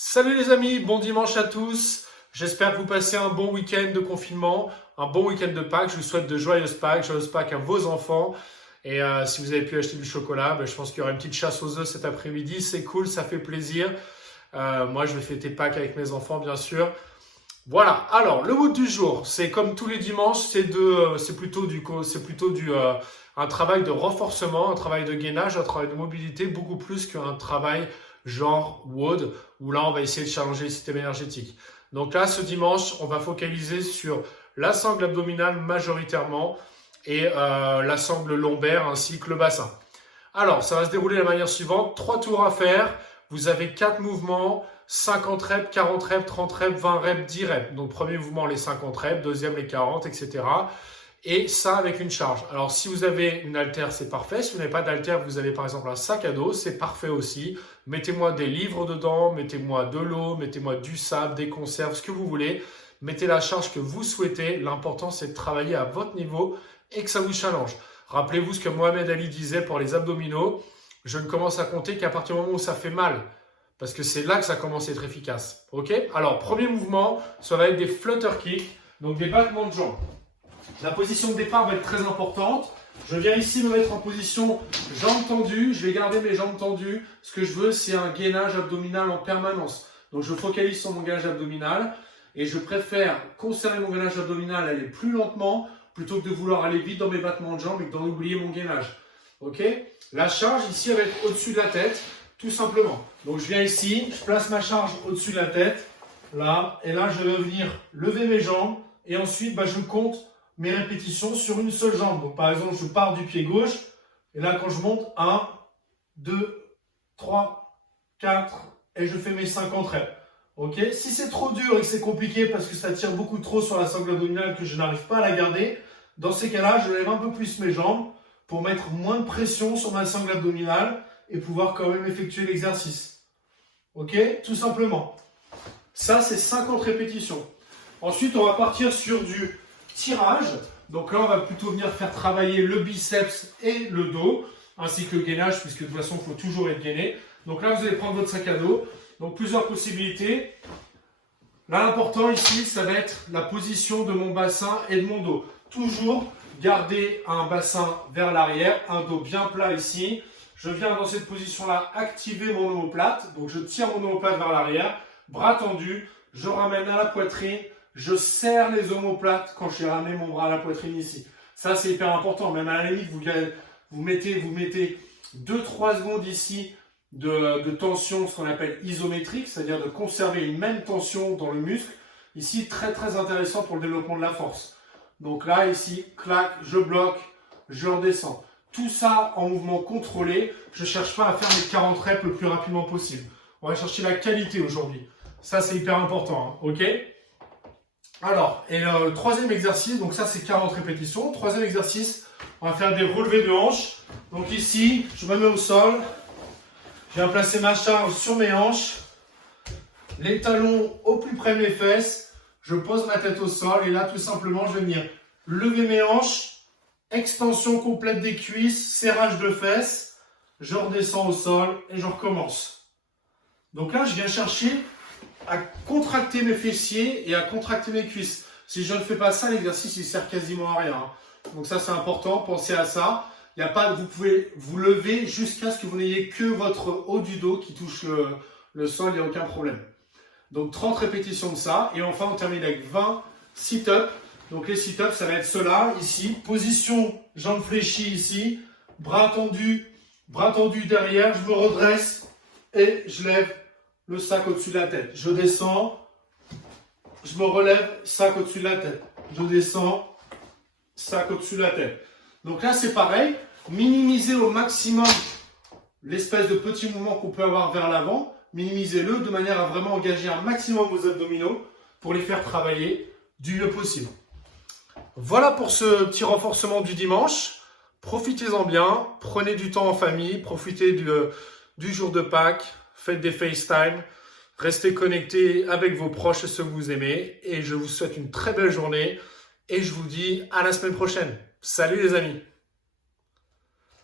Salut les amis, bon dimanche à tous. J'espère que vous passez un bon week-end de confinement, un bon week-end de Pâques. Je vous souhaite de joyeuses Pâques à vos enfants. Et si vous avez pu acheter du chocolat, je pense qu'il y aura une petite chasse aux œufs cet après-midi. C'est cool, ça fait plaisir. Moi, je vais fêter Pâques avec mes enfants, bien sûr. Voilà, alors le mood du jour, c'est comme tous les dimanches, c'est plutôt un travail de renforcement, un travail de gainage, un travail de mobilité, beaucoup plus qu'un travail genre WOD, où là on va essayer de challenger le système énergétique. Donc là, ce dimanche, on va focaliser sur la sangle abdominale majoritairement et la sangle lombaire ainsi que le bassin. Alors, ça va se dérouler de la manière suivante, 3 tours à faire, vous avez 4 mouvements, 50 reps, 40 reps, 30 reps, 20 reps, 10 reps. Donc, premier mouvement, les 50 reps, deuxième, les 40, etc. Et ça avec une charge. Alors, si vous avez une haltère, c'est parfait. Si vous n'avez pas d'haltère, vous avez par exemple un sac à dos, c'est parfait aussi. Mettez-moi des livres dedans, mettez-moi de l'eau, mettez-moi du sable, des conserves, ce que vous voulez. Mettez la charge que vous souhaitez. L'important, c'est de travailler à votre niveau et que ça vous challenge. Rappelez-vous ce que Mohamed Ali disait pour les abdominaux. Je ne commence à compter qu'à partir du moment où ça fait mal. Parce que c'est là que ça commence à être efficace. Ok? Alors, premier mouvement, ça va être des flutter kicks, donc des battements de jambes. La position de départ va être très importante. Je viens ici me mettre en position jambes tendues. Je vais garder mes jambes tendues. Ce que je veux, c'est un gainage abdominal en permanence. Donc, je focalise sur mon gainage abdominal. Et je préfère conserver mon gainage abdominal, aller plus lentement, plutôt que de vouloir aller vite dans mes battements de jambes et d'en oublier mon gainage. Ok? La charge ici, elle va être au-dessus de la tête. Tout simplement. Donc, je viens ici, je place ma charge au-dessus de la tête, là, et là, je vais venir lever mes jambes, et ensuite, je compte mes répétitions sur une seule jambe. Donc, par exemple, je pars du pied gauche, et là, quand je monte, 1, 2, 3, 4, et je fais mes 50 reps. Ok? Si c'est trop dur et que c'est compliqué parce que ça tire beaucoup trop sur la sangle abdominale que je n'arrive pas à la garder, dans ces cas-là, je lève un peu plus mes jambes pour mettre moins de pression sur ma sangle abdominale et pouvoir quand même effectuer l'exercice. Ok? Tout simplement. Ça, c'est 50 répétitions. Ensuite, on va partir sur du tirage. Donc là, on va plutôt venir faire travailler le biceps et le dos, ainsi que le gainage, puisque de toute façon, il faut toujours être gainé. Donc là, vous allez prendre votre sac à dos. Donc, plusieurs possibilités. Là, l'important ici, ça va être la position de mon bassin et de mon dos. Toujours garder un bassin vers l'arrière, un dos bien plat ici. Je viens dans cette position-là activer mon omoplate. Donc, je tire mon omoplate vers l'arrière, bras tendus. Je ramène à la poitrine. Je serre les omoplates quand j'ai ramené mon bras à la poitrine ici. Ça, c'est hyper important. Même à la limite, vous mettez 2-3 secondes ici de tension, ce qu'on appelle isométrique, c'est-à-dire de conserver une même tension dans le muscle. Ici, très, très intéressant pour le développement de la force. Donc là, ici, clac, je bloque, je redescends. Tout ça en mouvement contrôlé. Je ne cherche pas à faire mes 40 reps le plus rapidement possible. On va chercher la qualité aujourd'hui. Ça, c'est hyper important. Ok? Alors, et le troisième exercice, donc ça, c'est 40 répétitions. Troisième exercice, on va faire des relevés de hanches. Donc ici, je me mets au sol. Je viens placer ma charge sur mes hanches. Les talons au plus près de mes fesses. Je pose ma tête au sol. Et là, tout simplement, je vais venir lever mes hanches. Extension complète des cuisses, serrage de fesses, je redescends au sol et je recommence. Donc là, je viens chercher à contracter mes fessiers et à contracter mes cuisses. Si je ne fais pas ça, l'exercice il sert quasiment à rien. Donc ça, c'est important, pensez à ça. Vous pouvez vous lever jusqu'à ce que vous n'ayez que votre haut du dos qui touche le sol, il n'y a aucun problème. Donc 30 répétitions de ça. Et enfin, on termine avec 20 sit-ups. Donc les sit-ups, ça va être cela, ici, position jambes fléchies ici, bras tendus derrière, je me redresse et je lève le sac au-dessus de la tête. Je descends, je me relève, sac au-dessus de la tête. Je descends, sac au-dessus de la tête. Donc là, c'est pareil, minimisez au maximum l'espèce de petit mouvement qu'on peut avoir vers l'avant, minimisez-le de manière à vraiment engager un maximum vos abdominaux pour les faire travailler du mieux possible. Voilà pour ce petit renforcement du dimanche. Profitez-en bien, prenez du temps en famille, profitez du jour de Pâques, faites des FaceTime, restez connectés avec vos proches et ceux que vous aimez. Et je vous souhaite une très belle journée et je vous dis à la semaine prochaine. Salut les amis!